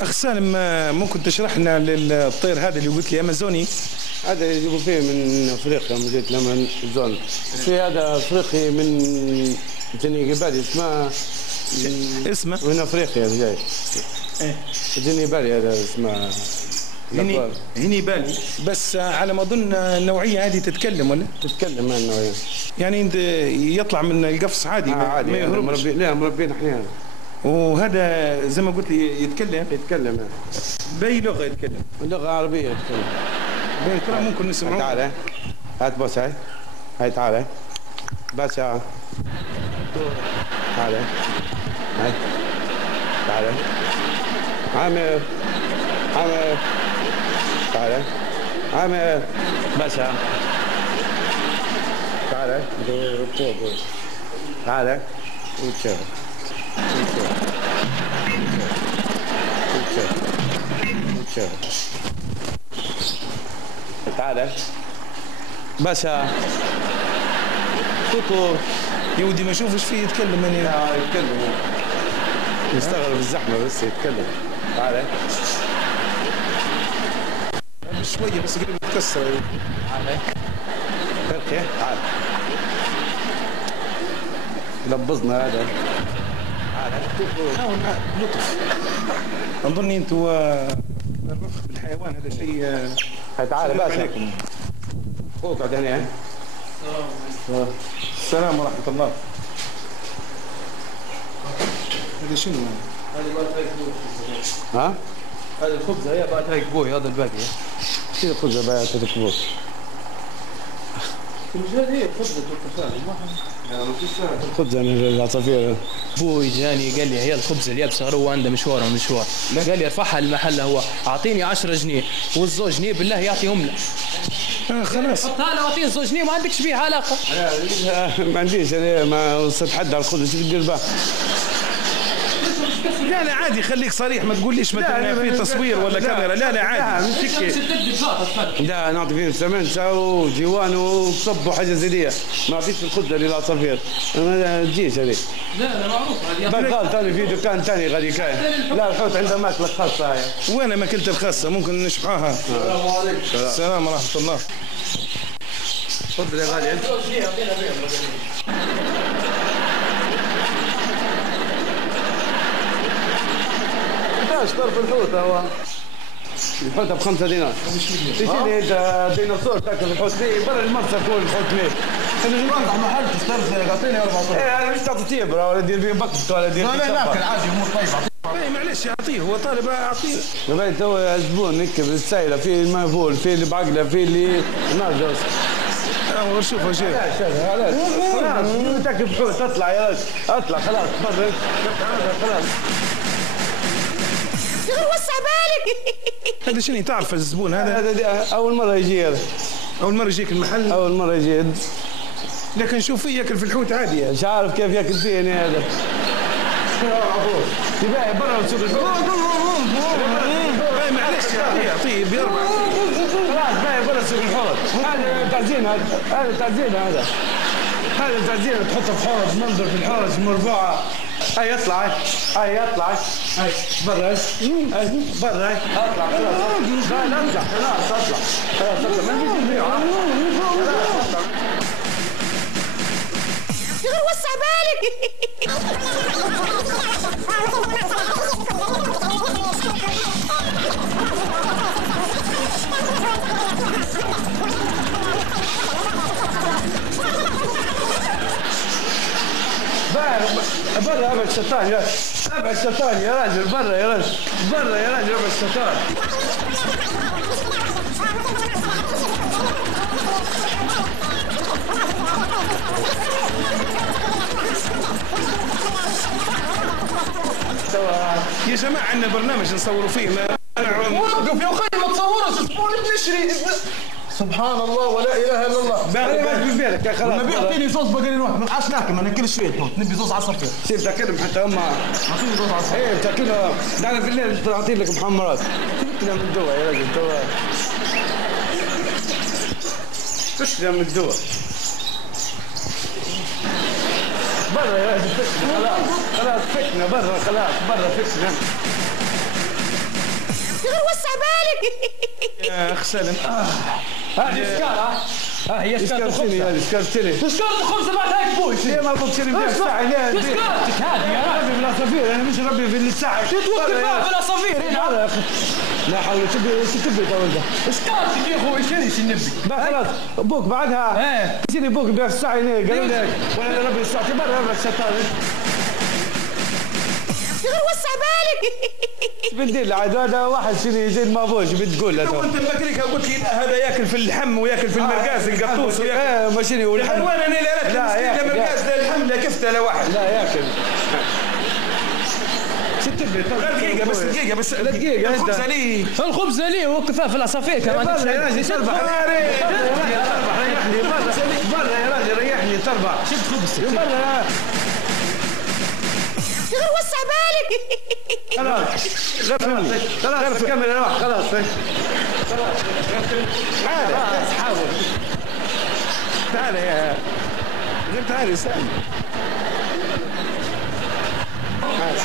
أخ سالم، ممكن تشرح لنا الطير هذا اللي قلت لي أمازوني؟ هذا يجيبوا فيه من افريقيا، من جهه الامازون. في هذا افريقي من جني قبالي اسمه من افريقيا جاي. جني بالي هذا اسمه هني بالي. بس على ما اظن النوعيه هذه تتكلم ولا؟ تتكلم عن النوعيه، يعني انت يطلع من القفص عادي؟ عادي، ما يهربش. لا مربين احيانا. وهذا زي ما قلت لي يتكلم باي لغه يتكلم؟ اللغه العربيه يتكلم. ترى ممكن نسمعه. تعال هات بوس. هاي تعال بس تعال هاي تعال عامر تعال عامر بس تعال تعال وتشوف تعال بس توتو يا ودي ما اشوفش فيه يتكلم. انا يتكلم، يستغرب الزحمه بس يتكلم. تعال شويه بس قريب يتكسر. تعال فرقه تعال لبظنا هذا. تعال حاول بلطف. اظني انتم الرفق بالحيوان هذا شيء. تعال باشا اقعد هنا. السلام ورحمه الله. هذا شنو؟ هذه بقى تركبوه. ها؟ هذه الخبزة هي بقى تركبوه، هذا الباقي. كيف الخبزة بقى تركبوه؟ مش هذه هي الخبزة التفاح. ما فيش الخبزة العصافير. ابوي جاني قال لي هي الخبزة اليابسة، هو عنده مشوار قال لي ارفعها المحل، هو اعطيني 10 جنيه والزوج جنيه بالله يعطيهم له. خلاص حطها له واعطيه الزوج جنيه، ما عندكش بيه علاقة. ما عنديش انا، ما وصلت حد على الخبز. شو تدير بقى؟ لا عادي، خليك صريح، ما تقوليش مثلا في تصوير ولا كاميرا. لا عادي. لا نعطي فيهم سمنسة وديوان وصب وحاجه زي دي، ما نعطيش في الخبزه للعصافير، ما تجيش هذه. لا معروف هذه. بقال ثاني في دكان ثاني غادي كاين. لا الحوت عندها ماكله خاصه هاي. وانا ماكلت الخاصه ممكن نشبعها. السلام عليكم. السلام ورحمه الله. تفضل يا غالي. انت طرف الحوت هو الحوت ب5 دينار. تجيني ديناصور تاكل الحوت ليه برا المرسى كل الحوت ليه؟ انا نفتح محل تسترزق اعطيني 4 ايه انا مش تعطي تيبرا ولا دير بيه بكت ولا دير لا ناكل عادي امور طيبه. معلش اعطيه، هو طالب اعطيه. لغايه تو زبون هيك بالسايله، في المهبول، في اللي بعقله، في اللي ناقص. شوفها جاي. خلاص تاكل الحوت. اطلع يا رجل اطلع خلاص برا خلاص. وسع بالك. هذا شنو تعرف الزبون هذا؟ اول مره يجي هذا. اول مره يجيك المحل؟ اول مره يجي. لكن شوف فيه ياكل في الحوت عادي. مش عارف كيف ياكل فيه هنا هذا. تباعي برا سوق الحوت. معلش يعطيه بيربع. خلاص باعي برا سوق الحوت. هذا تعزين، هذا تعزين، هذا تعزين تحطه في حوض، منظر في الحوض مرفوعه. هاي اطلع، هاي برا، برا اطلع خلاص. لا اطلع خلاص، اطلع ما نجيش فيه. غير وسع بالك. برا ابعد الشيطان يا ابعد الشيطان يا راجل. برا يا راجل، برا يا راجل ابعد الشيطان. يا جماعه عندنا برنامج نصوروا فيه. وقف يا اخي ما تصورش، زبون بنشري. سبحان الله ولا اله الا الله. ما في بالك يا خلاص. النبي اعطيني زوز بقرين واحد، ما عادش ناكل، ما ناكلش فيه الحوت، نبي زوز عصافير. سيب تاكلهم حتى هم. اعطيني زوز عصافير. ايه تاكلهم. دعنا في الليل نعطي لك محمرات. تشتري من الدواء يا راجل توا. تشتري من الدواء. برا يا راجل فكنا خلاص. خلاص فكنا برا، خلاص برا فكنا. غير وسع بالك. يا اخ سالم. هذه سكارة. هي سكارة الخبز. هذه سكارة الخبز بعد هيك بوش. ليه ما كنت تشري بها الساعة؟ ليه؟ سكارتك هذه يا ربي في العصافير، انا مش ربي في الساعة. توكل بقى في العصافير هنا. لا حول شو تبي تولد؟ سكارتك يا اخوي شنو النبي؟ خلاص ابوك بعدها شنو ابوك بها الساعة هنا قالوا لك ولا ربي الساعة برا الشطار. غير وسع بالك. بندير عاد هذا واحد شنو يزيد ما بوش بتقول له. تو انت بكريك قلت لي هذا ياكل في اللحم وياكل في المرقاز القطوس وياكل. ما شنو الحيوان انا لا ياكل مرقاز لا اللحم لا كفته لا واحد. لا ياكل. شو تبي؟ دقيقة بس دقيقة الخبز لي. الخبز لي وكفاه في العصافير كمان. يا راجل تربح. ريحني برا يا راجل ريحني تربح. شفت خبز برا. غير وسع بالك. خلاص خلاص الكاميرا راح خلاص. تعال حاول. تعال يا غير تعال سامي. تعال